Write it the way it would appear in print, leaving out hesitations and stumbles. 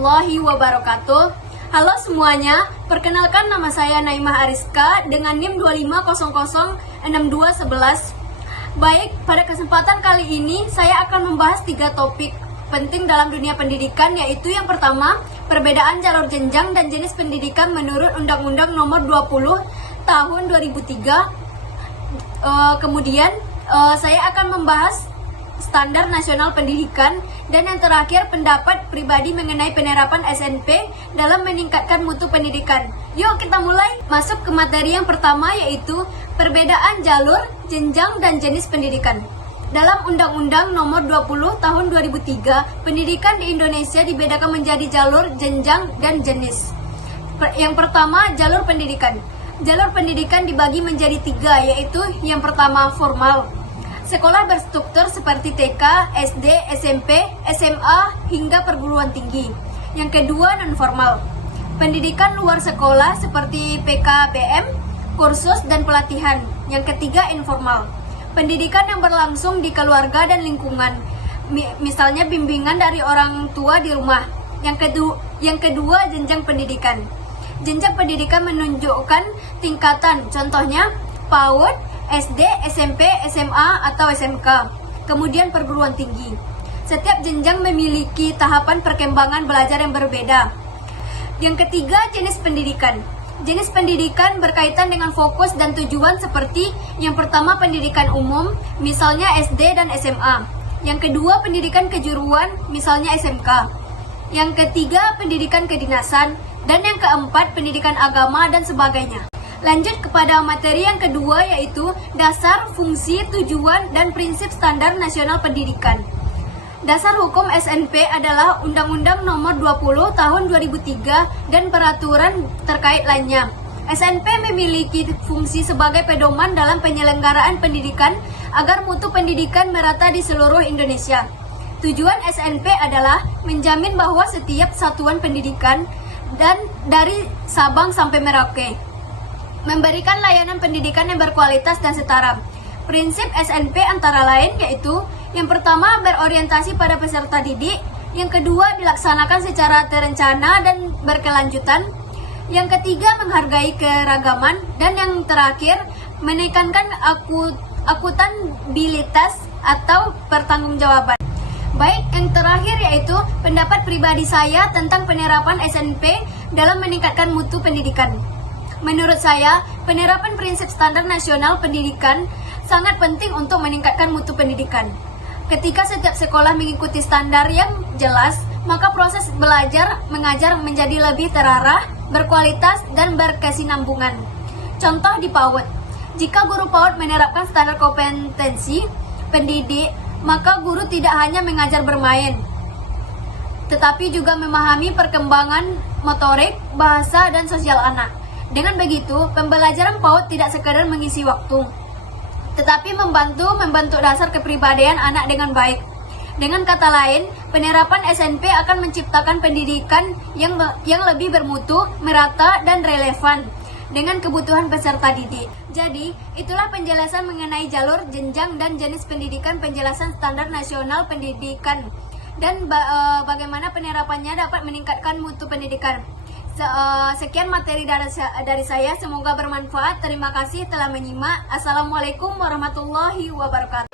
warahmatullahi wabarakatuh. Halo semuanya, perkenalkan nama saya Naimah Ariska dengan NIM 25006211. Baik, pada kesempatan kali ini saya akan membahas 3 topik penting dalam dunia pendidikan, yaitu yang pertama, perbedaan jalur jenjang dan jenis pendidikan menurut Undang-Undang Nomor 20 Tahun 2003. Kemudian saya akan membahas standar nasional pendidikan, dan yang terakhir pendapat pribadi mengenai penerapan SNP dalam meningkatkan mutu pendidikan. Yuk kita mulai masuk ke materi yang pertama, yaitu perbedaan jalur, jenjang, dan jenis pendidikan. Dalam Undang-Undang Nomor 20 Tahun 2003, pendidikan di Indonesia dibedakan menjadi jalur, jenjang, dan jenis. Yang pertama, jalur pendidikan. Jalur pendidikan dibagi menjadi 3, yaitu yang pertama formal. Sekolah berstruktur seperti TK, SD, SMP, SMA, hingga perguruan tinggi. Yang kedua, non-formal. Pendidikan luar sekolah seperti PKBM, kursus, dan pelatihan. Yang ketiga, informal. Pendidikan yang berlangsung di keluarga dan lingkungan. Misalnya bimbingan dari orang tua di rumah. Yang kedua, jenjang pendidikan. Jenjang pendidikan menunjukkan tingkatan, contohnya PAUD, SD, SMP, SMA, atau SMK. Kemudian perguruan tinggi. Setiap jenjang memiliki tahapan perkembangan belajar yang berbeda. Yang ketiga, jenis pendidikan. Jenis pendidikan berkaitan dengan fokus dan tujuan, seperti yang pertama pendidikan umum, misalnya SD dan SMA. Yang kedua, pendidikan kejuruan, misalnya SMK. Yang ketiga, pendidikan kedinasan. Dan yang keempat, pendidikan agama dan sebagainya. Lanjut kepada materi yang kedua, yaitu dasar, fungsi, tujuan, dan prinsip standar nasional pendidikan. Dasar hukum SNP adalah Undang-Undang Nomor 20 Tahun 2003 dan peraturan terkait lainnya. SNP memiliki fungsi sebagai pedoman dalam penyelenggaraan pendidikan agar mutu pendidikan merata di seluruh Indonesia. Tujuan SNP adalah menjamin bahwa setiap satuan pendidikan dan dari Sabang sampai Merauke memberikan layanan pendidikan yang berkualitas dan setara. Prinsip SNP antara lain yaitu, yang pertama, berorientasi pada peserta didik. Yang kedua, dilaksanakan secara terencana dan berkelanjutan. Yang ketiga, menghargai keragaman. Dan yang terakhir, menekankan akuntabilitas atau pertanggungjawaban. Baik, yang terakhir yaitu pendapat pribadi saya tentang penerapan SNP dalam meningkatkan mutu pendidikan. Menurut saya, penerapan prinsip standar nasional pendidikan sangat penting untuk meningkatkan mutu pendidikan. Ketika setiap sekolah mengikuti standar yang jelas, maka proses belajar mengajar menjadi lebih terarah, berkualitas, dan berkesinambungan. Contoh di PAUD. Jika guru PAUD menerapkan standar kompetensi pendidik, maka guru tidak hanya mengajar bermain, tetapi juga memahami perkembangan motorik, bahasa, dan sosial anak. Dengan begitu, pembelajaran PAUD tidak sekadar mengisi waktu, tetapi membantu dasar kepribadian anak dengan baik. Dengan kata lain, penerapan SNP akan menciptakan pendidikan yang lebih bermutu, merata, dan relevan dengan kebutuhan peserta didik. Jadi, itulah penjelasan mengenai jalur, jenjang, dan jenis pendidikan, penjelasan standar nasional pendidikan, dan bagaimana penerapannya dapat meningkatkan mutu pendidikan. Sekian materi dari saya, semoga bermanfaat. Terima kasih telah menyimak. Assalamualaikum warahmatullahi wabarakatuh.